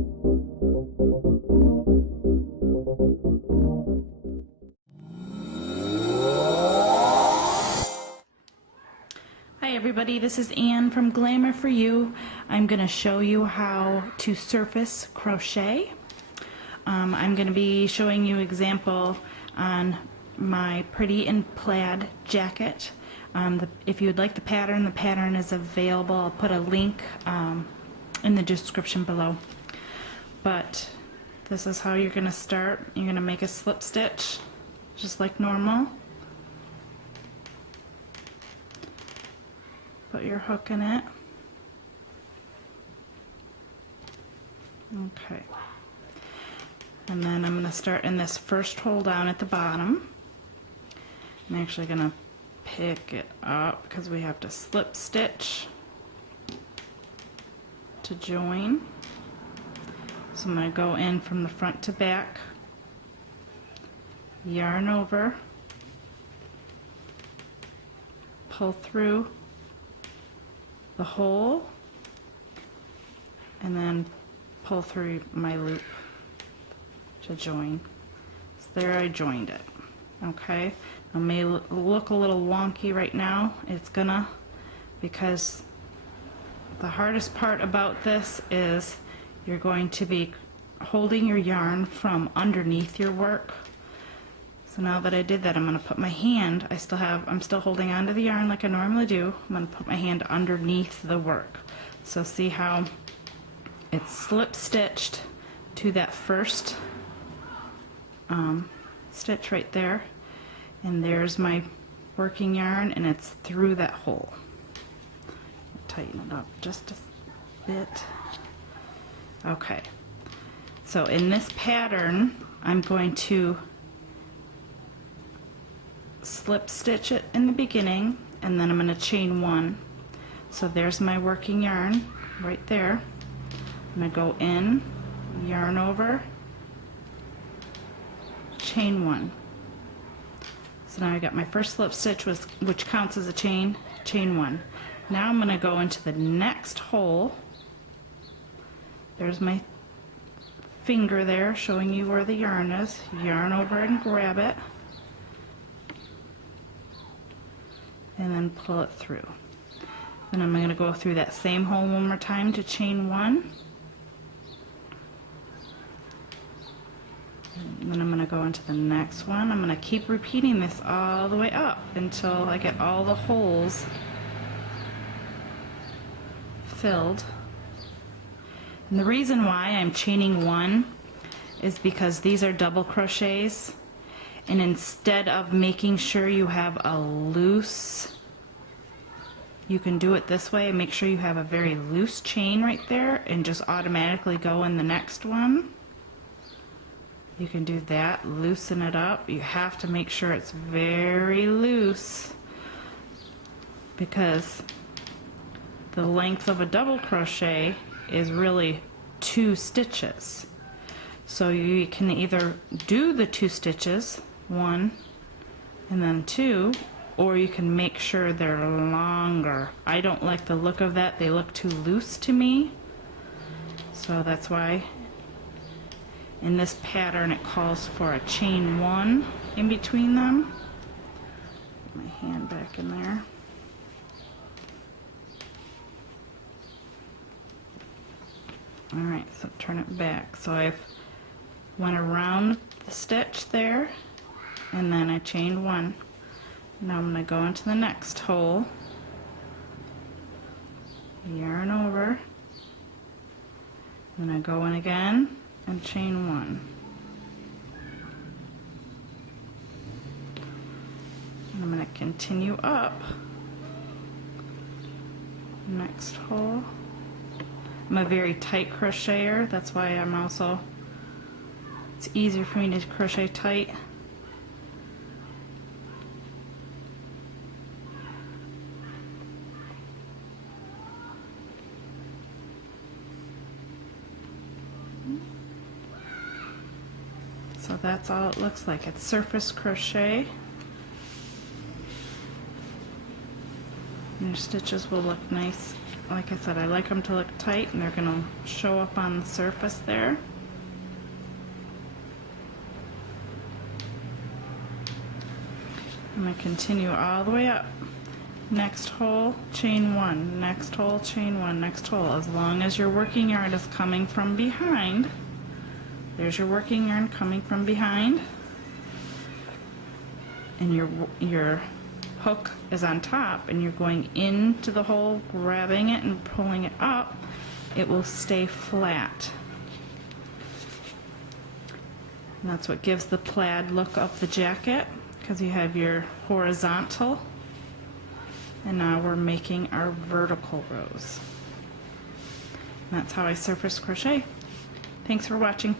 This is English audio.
Hi everybody, this is Anne from Glamour for You. I'm going to show you how to surface crochet. I'm going to be showing you example on my Pretty in Plaid jacket. If you would like the pattern is available. I'll put a link in the description below. But this is how you're going to start. You're going to make a slip stitch just like normal. Put your hook in it. Okay. And then I'm going to start in this first hole down at the bottom. I'm actually going to pick it up because we have to slip stitch to join. So I'm going to go in from the front to back, yarn over, pull through the hole, and then pull through my loop to join. So there, I joined it. Okay, it may look a little wonky right now. It's gonna, because the hardest part about this is you're going to be holding your yarn from underneath your work. So now that I did that, I'm going to put my hand, I'm still holding onto the yarn like I normally do. I'm going to put my hand underneath the work. So see how it's slip stitched to that first stitch right there. And there's my working yarn, and it's through that hole. Tighten it up just a bit. Okay. So in this pattern, I'm going to slip stitch it in the beginning, and then I'm going to chain one. So there's my working yarn right there. I'm going to go in, yarn over, chain one. So now I got my first slip stitch, which counts as a chain one. Now I'm going to go into the next hole. There's my finger there showing you where the yarn is. Yarn over and grab it, and then pull it through. Then I'm going to go through that same hole one more time to chain one. And then I'm going to go into the next one. I'm going to keep repeating this all the way up until I get all the holes filled. And the reason why I'm chaining one is because these are double crochets, and instead of making sure you have a loose, you can do it this way and make sure you have a very loose chain right there and just automatically go in the next one. You can do that, loosen it up. You have to make sure it's very loose, because the length of a double crochet is really 2 stitches. So you can either do the 2 stitches, 1 and then 2, or you can make sure they're longer. I don't like the look of that. They look too loose to me. So that's why in this pattern it calls for a chain 1 in between them. Put my hand back in there. Alright, so turn it back. So I've went around the stitch there, and then I chained 1. Now I'm going to go into the next hole, yarn over, then I go in again and chain 1. And I'm going to continue up, next hole. I'm a very tight crocheter, that's why it's easier for me to crochet tight. So that's all it looks like. It's surface crochet. And your stitches will look nice like I said, I like them to look tight, and they're going to show up on the surface there. I'm going to continue all the way up. Next hole, chain 1, next hole, chain 1, next hole. As long as your working yarn is coming from behind, there's your working yarn coming from behind, and your hook is on top, and you're going into the hole, grabbing it and pulling it up, it will stay flat. And that's what gives the plaid look of the jacket, because you have your horizontal, and now we're making our vertical rows. And that's how I surface crochet. Thanks for watching.